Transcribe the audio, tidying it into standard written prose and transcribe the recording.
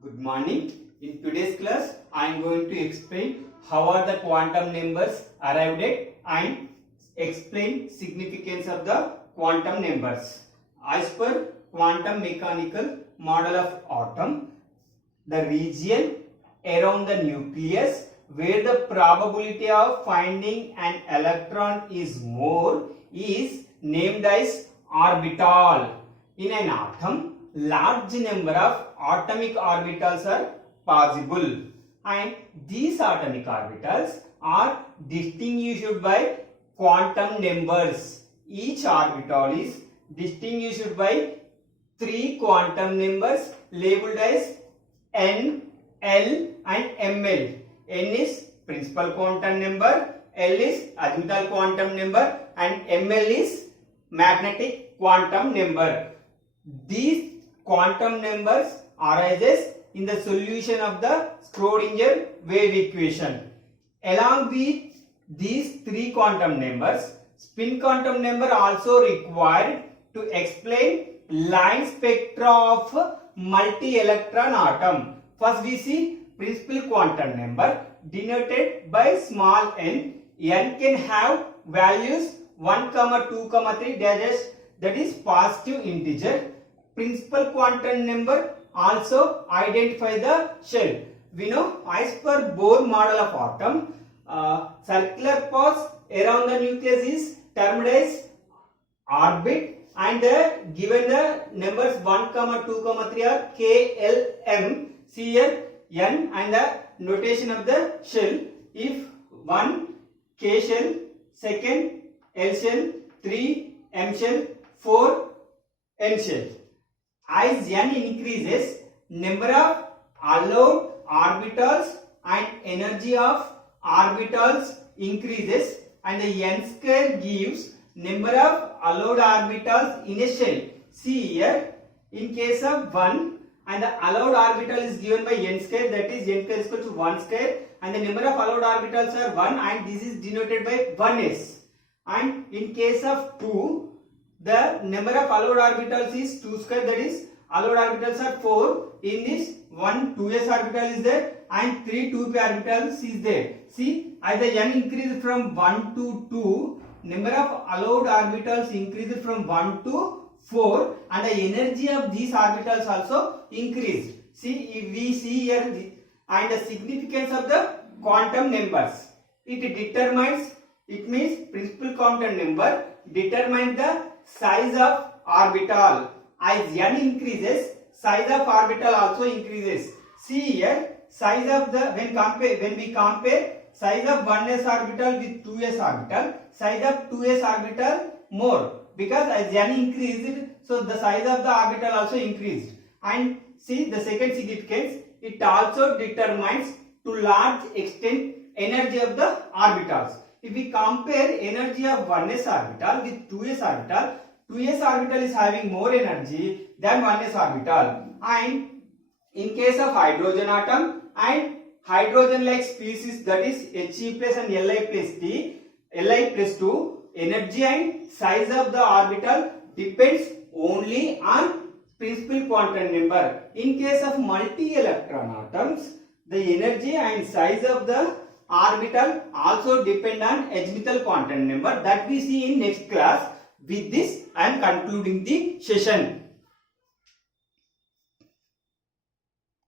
Good morning. In today's class, I am going to explain how are the quantum numbers arrived at and explain significance of the quantum numbers. As per quantum mechanical model of atom, the region around the nucleus where the probability of finding an electron is more is named as orbital. In an atom, large number of atomic orbitals are possible, and these atomic orbitals are distinguished by quantum numbers. Each orbital is distinguished by three quantum numbers labeled as N, L and Ml. N is principal quantum number, L is azimuthal quantum number and Ml is magnetic quantum number. These quantum numbers arises in the solution of the Schrodinger wave equation. Along with these three quantum numbers, spin quantum number also required to explain line spectra of multi-electron atom. First we see principal quantum number denoted by small n. N can have values 1, 2, 3 dashes, that is positive integer. Principal quantum number also identify the shell. We know as per Bohr model of atom, circular paths around the nucleus is termed as orbit, and given the numbers 1, 2, 3 are K, L, M. See here N and the notation of the shell. If 1 K shell, second L shell, 3 M shell, 4 N shell. As N increases, number of allowed orbitals and energy of orbitals increases, and the N square gives number of allowed orbitals in a shell. See here, in case of 1, and the allowed orbital is given by N square, that is N square is equal to 1 square, and the number of allowed orbitals are 1, and this is denoted by 1s. And in case of 2, the number of allowed orbitals is 2 square, that is allowed orbitals are 4. In this 1 2s orbital is there and 3 2p orbitals is there. See, as the N increases from 1 to 2, number of allowed orbitals increases from 1 to 4, and the energy of these orbitals also increased. See, if we see here and the significance of the quantum numbers, it determines, it means principal quantum number determines the size of orbital. As N increases, size of orbital also increases. See here, size of the when we compare size of 1s orbital with 2s orbital, size of 2s orbital more, because as N increased, so the size of the orbital also increased. And see the second significance, it also determines to large extent energy of the orbitals. If we compare energy of 1s orbital with 2s orbital, 2s orbital is having more energy than 1s orbital. And in case of hydrogen atom and hydrogen like species, that is He plus and Li plus 2, energy and size of the orbital depends only on principal quantum number. In case of multi-electron atoms, the energy and size of the orbital also depend on azimuthal quantum number, that we see in next class. With this, I am concluding the session.